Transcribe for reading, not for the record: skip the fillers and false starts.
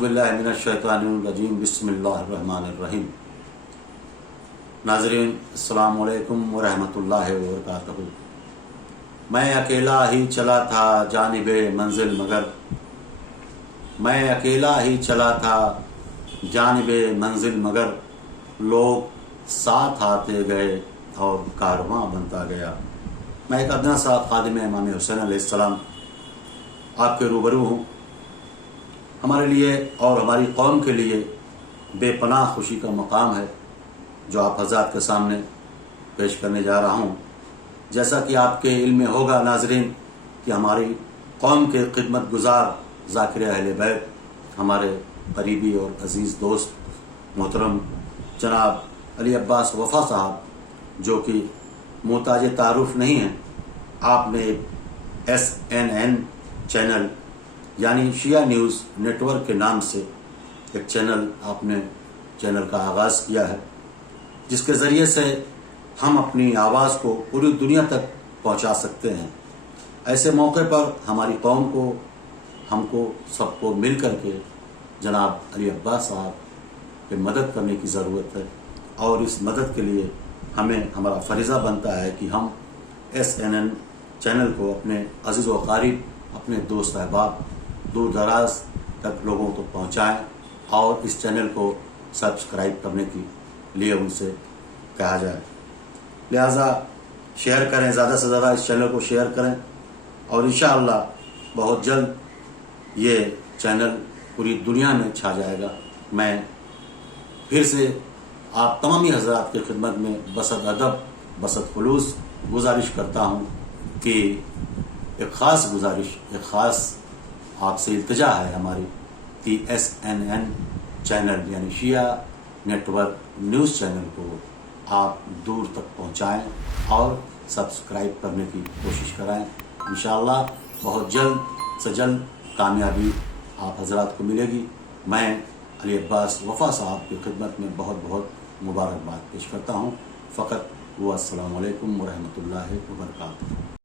अऊज़ुबिल्लाहि मिनश्शैतानिर्रजीम बिस्मिल्लाहिर्रहमानिर्रहीम। नाज़रीन अस्सलामु अलैकुम व रहमतुल्लाहि व बरकातहू। मैं अकेला ही चला था जानिबे मंजिल मगर, मैं अकेला ही चला था जानिबे मंजिल मगर, लोग साथ आते गए और कारवां बनता गया। मैं एक अदना सा खादिम इमाम हुसैन अलैहिस्सलाम आपके रूबरू हूँ। हमारे लिए और हमारी कौम के लिए बेपनाह खुशी का मकाम है जो आप हज़रात के सामने पेश करने जा रहा हूँ। जैसा कि आपके इल्म में होगा नाज़रीन कि हमारी कौम के खिदमत गुज़ार ज़ाकिर अहले बैत, हमारे करीबी और अज़ीज़ दोस्त मोहतरम जनाब अली अब्बास वफ़ा साहब, जो कि मोहताज तारुफ नहीं हैं, आपने SNN चैनल यानी शिया न्यूज़ नेटवर्क के नाम से एक चैनल का आगाज़ किया है, जिसके ज़रिए से हम अपनी आवाज़ को पूरी दुनिया तक पहुंचा सकते हैं। ऐसे मौके पर हमारी कौम को, हमको सबको मिल कर के जनाब अली अब्बास साहब की मदद करने की ज़रूरत है और इस मदद के लिए हमें हमारा फ़रीज़ा बनता है कि हम SNN चैनल को अपने अज़ीज़ व क़रीब, अपने दोस्त अहबाब दूर दराज तक लोगों को पहुँचाएँ और इस चैनल को सब्सक्राइब करने के लिए उनसे कहा जाए। लिहाजा शेयर करें, ज़्यादा से ज़्यादा इस चैनल को शेयर करें और इंशाअल्लाह बहुत जल्द ये चैनल पूरी दुनिया में छा जाएगा। मैं फिर से आप तमामी हज़रात की खिदमत में बसत अदब बसत खुलूस गुजारिश करता हूँ कि एक ख़ास गुजारिश, एक ख़ास आपसे इल्तिजा है हमारी कि SNN चैनल यानी शिया नेटवर्क न्यूज़ चैनल को आप दूर तक पहुंचाएं और सब्सक्राइब करने की कोशिश कराएं। इंशाअल्लाह बहुत जल्द से जल्द कामयाबी आप हज़रात को मिलेगी। मैं अली अब्बास वफ़ा साहब की खिदमत में बहुत बहुत मुबारकबाद पेश करता हूँ। फ़कत वो अस्सलामु अलैकुम व रहमतुल्लाहि व बरकातहू।